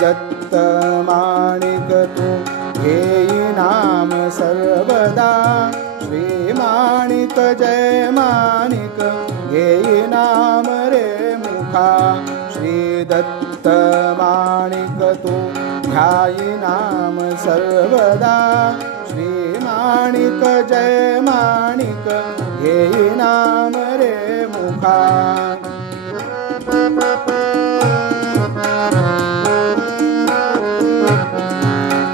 दत्त माणिक तू घेई नाम सर्वदा। श्री माणिक जय माणिक घेई नाम रे मुखा। श्री दत्त माणिक तू ध्याई नाम सर्वदा। श्री माणिक जय माणिक घेई नाम रे मुखा।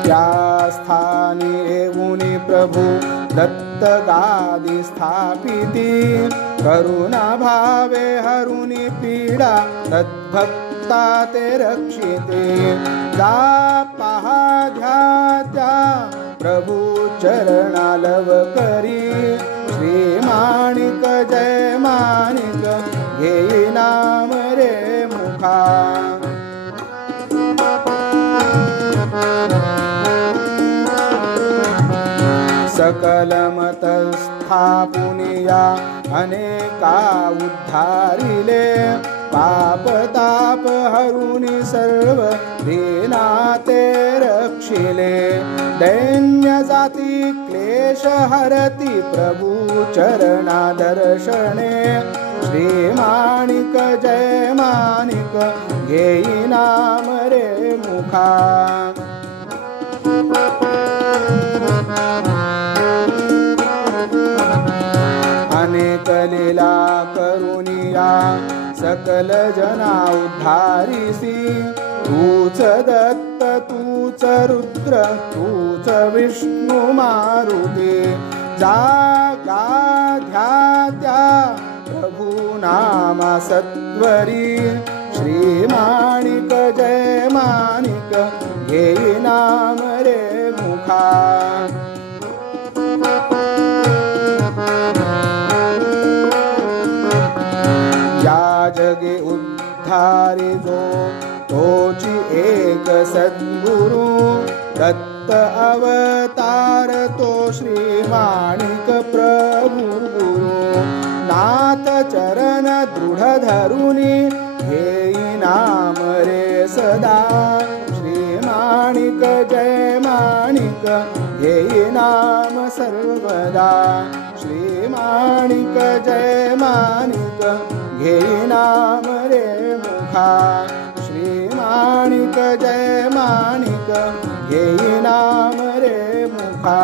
त्या स्थानी येऊनी प्रभु दत्त गादी स्थापिती। करुणा भावे हरुनी पीडा तद्भक्ता ते रक्षिते। जा पहा ध्या त्या प्रभु चरणा लव करी। श्री माणिक जय माणिक घेई नाम रे मुखा। सकल मत स्थापुनिया अनेका उद्धारिले। पाप ताप हरुनी सर्व दीना ते रक्षिले। दैन्य जाती क्लेश हरति प्रभु चरणा दर्शने। श्री माणिक जय माणिक घेई नाम रे मुखा। अनेक लीला करुनिया सकल जना उद्धारिसी। तूच दत्त तूच रुद्र तूच विष्णु मारुती। जागा ध्या त्या प्रभु नामा सत्वरी। श्री माणिक जय माणिक घेई नाम रे मुखा। या जगे उद्धारी जो तोची एक सद्गुरु। दत्त अवतार तो श्री माणिक प्रभु गुरु। नाथ चरण दृढ धरुनी घेई नाम रे सदा। श्री माणिक जय माणिक घेई नाम सर्वदा। श्री माणिक जय माणिक घेई नाम रे मुखा। श्री माणिक जय माणिक घेई नाम रे मुखा।